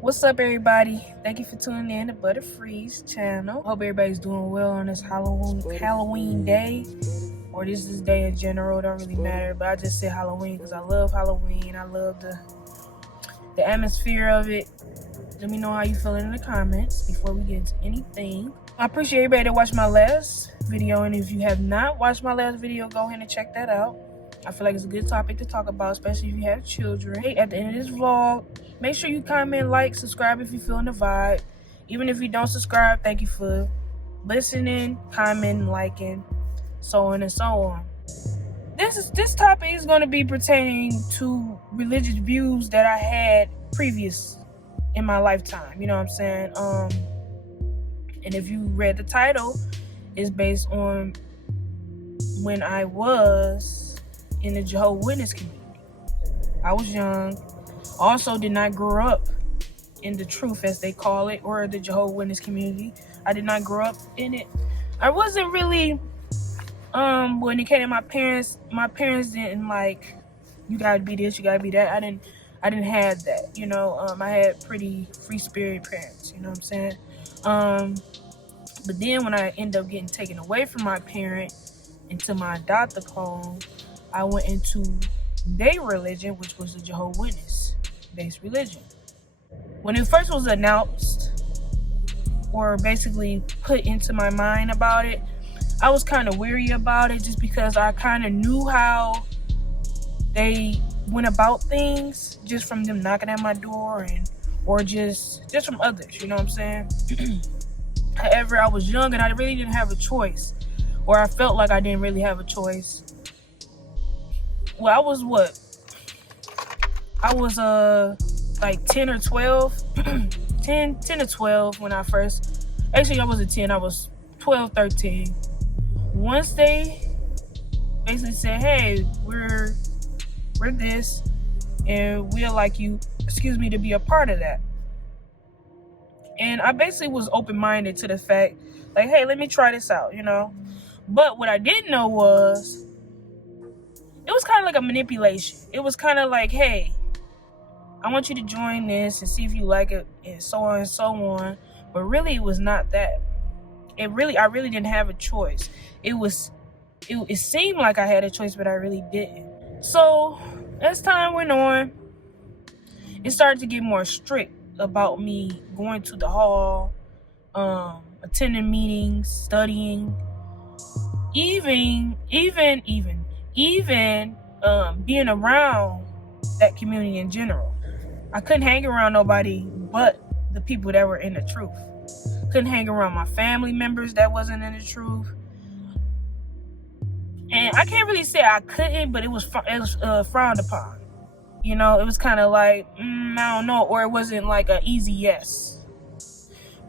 What's up, everybody? Thank you for tuning in to Buttafree's channel. Hope everybody's doing well on this Halloween day, or this day in general. It don't really matter, but I just say Halloween because I love Halloween. I love the atmosphere of it. Let me know how you feeling in the comments before we get into anything. I appreciate everybody that watched my last video, and if you have not watched my last video, go ahead and check that out. I feel like it's a good topic to talk about, especially if you have children. Hey, at the end of this vlog, make sure you comment, like, subscribe if you're feeling the vibe. Even if you don't subscribe, thank you for listening, commenting, liking, so on and so on. This topic is going to be pertaining to religious views that I had previous in my lifetime. You know what I'm saying? And if you read the title, it's based on when I was in the Jehovah's Witness community. I was young. Also did not grow up in the truth, as they call it, or the Jehovah's Witness community. I did not grow up in it. I wasn't really when it came to my parents didn't like, you gotta be this, you gotta be that. I didn't have that, you know. I had pretty free spirit parents, you know what I'm saying? But then when I ended up getting taken away from my parent into my adoptive home, I went into their religion, which was the Jehovah's Witness based religion. When it first was announced, or basically put into my mind about it, I was kind of weary about it, just because I kind of knew how they went about things, just from them knocking at my door, or just from others, you know what I'm saying? However, I was young and I really didn't have a choice, or I felt like I didn't really have a choice. Well, I was like 10 or 12 10 to 12 when I first, actually I wasn't 10, I was 12, 13. Once they basically said, hey, we're this, and we'd like you, to be a part of that. And I basically was open-minded to the fact, like, hey, let me try this out, you know. But what I didn't know was, it was kind of like a manipulation. It was kind of like, hey, I want you to join this and see if you like it, and so on and so on. But really, it was not that. I really didn't have a choice. It seemed like I had a choice, but I really didn't. So as time went on, it started to get more strict about me going to the hall, attending meetings, studying, even being around that community in general. I couldn't hang around nobody but the people that were in the truth. Couldn't hang around my family members that wasn't in the truth. And I can't really say I couldn't, but it was frowned upon. You know, it was kind of like, I don't know, or it wasn't like an easy yes.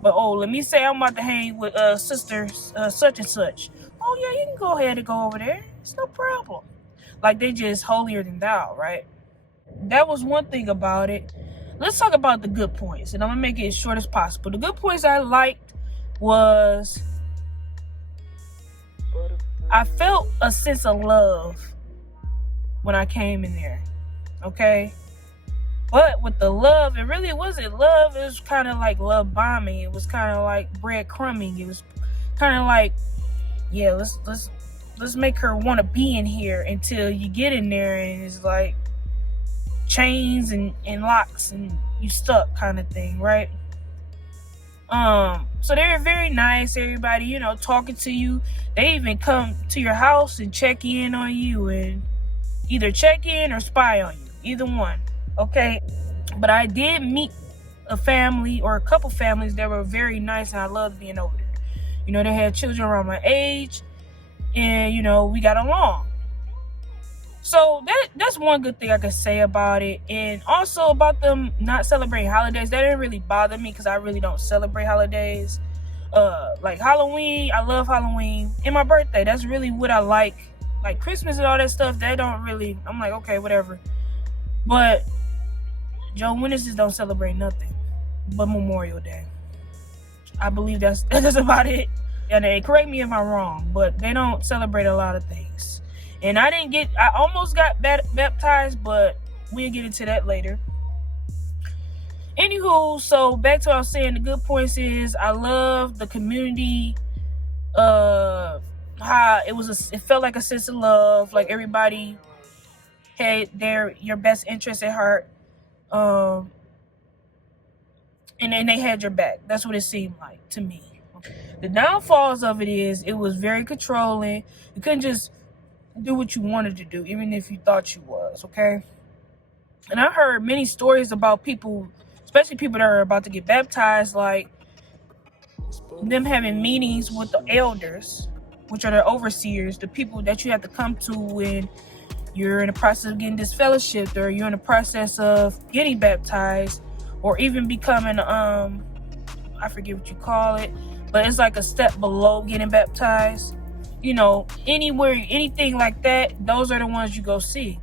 But, let me say I'm about to hang with sister such and such. Oh, yeah, you can go ahead and go over there. It's no problem. Like, they just holier than thou, right? That was one thing about it. Let's talk about the good points, and I'm going to make it as short as possible. The good points I liked was, I felt a sense of love when I came in there, okay? But with the love, it really wasn't love. It was kind of like love bombing. It was kind of like breadcrumbing. It was kind of like, yeah, let's make her want to be in here, until you get in there and it's like chains and locks and you stuck kind of thing, right? So they were very nice, everybody, you know, talking to you. They even come to your house and check in on you, and either check in or spy on you, either one, okay? But I did meet a family, or a couple families, that were very nice, and I loved being over there. You know, they had children around my age, and, you know, we got along. So that's one good thing I could say about it. And also about them not celebrating holidays, that didn't really bother me, because I really don't celebrate holidays. Like Halloween, I love Halloween, and my birthday, that's really what I like. Like Christmas and all that stuff, they don't really, I'm like, okay, whatever. But Jehovah's Witnesses don't celebrate nothing but Memorial Day. I believe that's about it. And they correct me if I'm wrong, but they don't celebrate a lot of things. And I almost got baptized, but we'll get into that later. Anywho, so back to what I was saying, the good points is I love the community, how it felt like a sense of love, like everybody had your best interest at heart, and then they had your back. That's what it seemed like to me. The downfalls of it is it was very controlling. You couldn't just do what you wanted to do, even if you thought you was, okay? And I heard many stories about people, especially people that are about to get baptized, like them having meetings with the elders, which are the overseers, the people that you have to come to when you're in the process of getting disfellowshipped, or you're in the process of getting baptized, or even becoming, I forget what you call it, but it's like a step below getting baptized. You know, anywhere, anything like that, those are the ones you go see.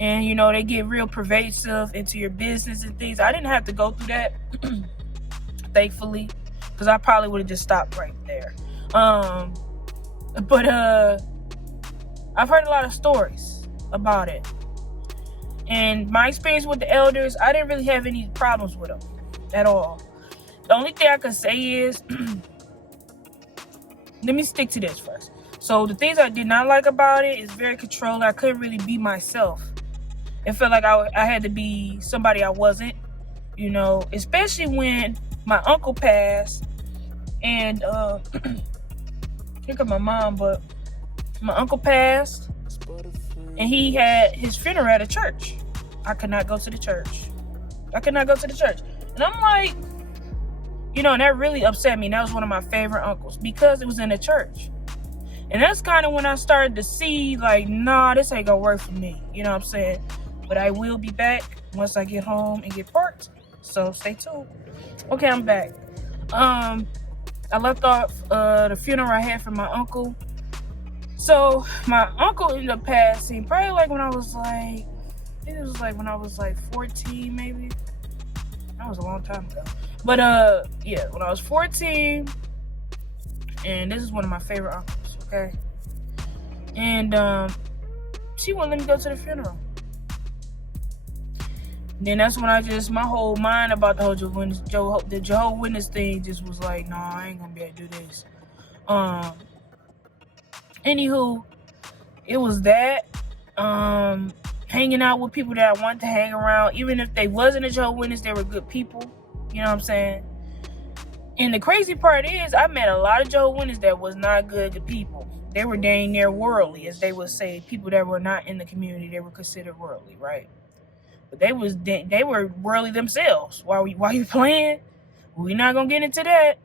And, you know, they get real pervasive into your business and things. I didn't have to go through that, thankfully, because I probably would have just stopped right there. But I've heard a lot of stories about it. And my experience with the elders, I didn't really have any problems with them at all. The only thing I could say is, let me stick to this first. So the things I did not like about it is very controlling. I couldn't really be myself. It felt like I had to be somebody I wasn't, you know, especially when my uncle passed. And here comes my mom, but my uncle passed and he had his funeral at a church. I could not go to the church. And I'm like, you know, and that really upset me. And that was one of my favorite uncles because it was in a church. And that's kind of when I started to see, like, nah, this ain't gonna work for me. You know what I'm saying? But I will be back once I get home and get parked. So stay tuned. Okay, I'm back. I left off the funeral I had for my uncle. So my uncle ended up passing probably like when I was like, I think it was like when I was like 14 maybe. That was a long time ago. But yeah, when I was 14, and this is one of my favorite uncles, okay? And she wouldn't let me go to the funeral. Then that's when my whole mind about the whole Jehovah's Witness thing just was like, nah, I ain't gonna be able to do this. Anywho, it was that. Hanging out with people that I wanted to hang around, even if they wasn't a Jehovah's Witness, they were good people. You know what I'm saying? And the crazy part is, I met a lot of Jehovah's Witnesses that was not good people. They were dang near worldly, as they would say. People that were not in the community, they were considered worldly, right? But they were worldly themselves. Why you playing? We're not gonna get into that.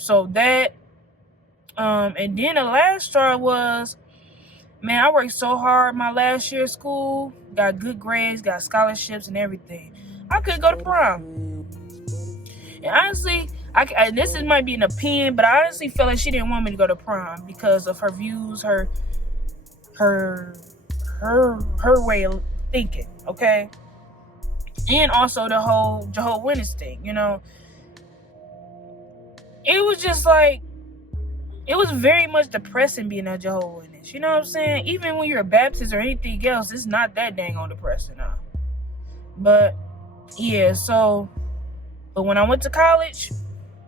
So that, and then the last straw was, man, I worked so hard my last year of school, got good grades, got scholarships and everything. I couldn't go to prom. And honestly, this might be an opinion, but I honestly felt like she didn't want me to go to prom because of her views, her way of thinking, okay? And also the whole Jehovah's Witness thing, you know? It was just like, it was very much depressing being a Jehovah's Witness, you know what I'm saying? Even when you're a Baptist or anything else, it's not that dang on depressing now. But, yeah, but when I went to college,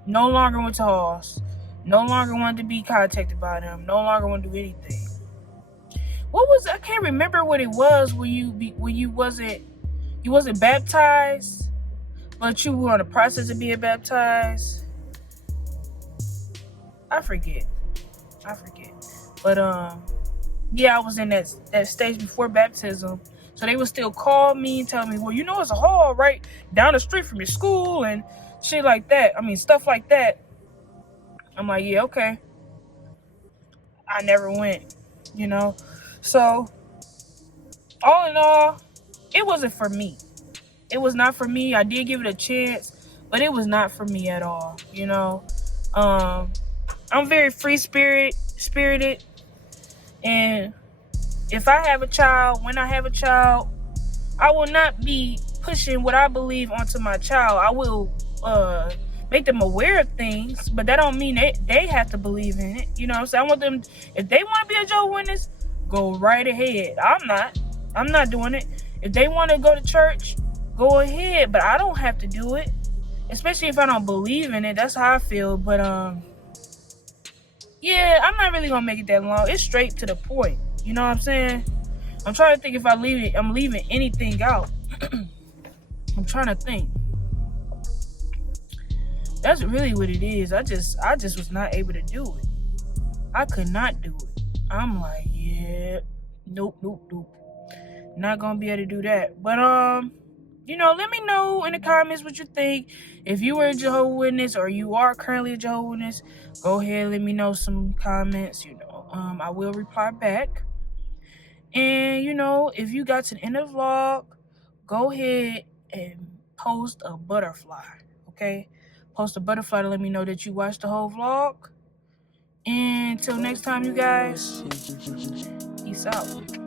no longer went to halls, no longer wanted to be contacted by them, no longer wanted to do anything. I can't remember what it was when you wasn't baptized, but you were on the process of being baptized. I forget. But yeah, I was in that stage before baptism. So they would still call me and tell me, well, you know, it's a hall right down the street from your school and shit like that. I mean, stuff like that. I'm like, yeah, okay. I never went, you know. So, all in all, it wasn't for me. It was not for me. I did give it a chance, but it was not for me at all, you know. I'm very free-spirited, and if I have a child, when I have a child, I will not be pushing what I believe onto my child. I will make them aware of things, but that don't mean they have to believe in it. You know what I'm saying? I want them, if they want to be a Jehovah's Witness, go right ahead. I'm not doing it. If they want to go to church, go ahead. But I don't have to do it, especially if I don't believe in it. That's how I feel. But yeah, I'm not really gonna make it that long. It's straight to the point. You know what I'm saying? I'm trying to think if I'm leaving anything out. I'm trying to think. That's really what it is. I just was not able to do it. I could not do it. I'm like, yeah, nope. Not gonna be able to do that. But you know, let me know in the comments what you think. If you were a Jehovah's Witness or you are currently a Jehovah's Witness, go ahead, let me know some comments. You know, I will reply back. And you know, if you got to the end of the vlog, go ahead and post a butterfly. Okay, post a butterfly to let me know that you watched the whole vlog. And until next time, you guys, peace out.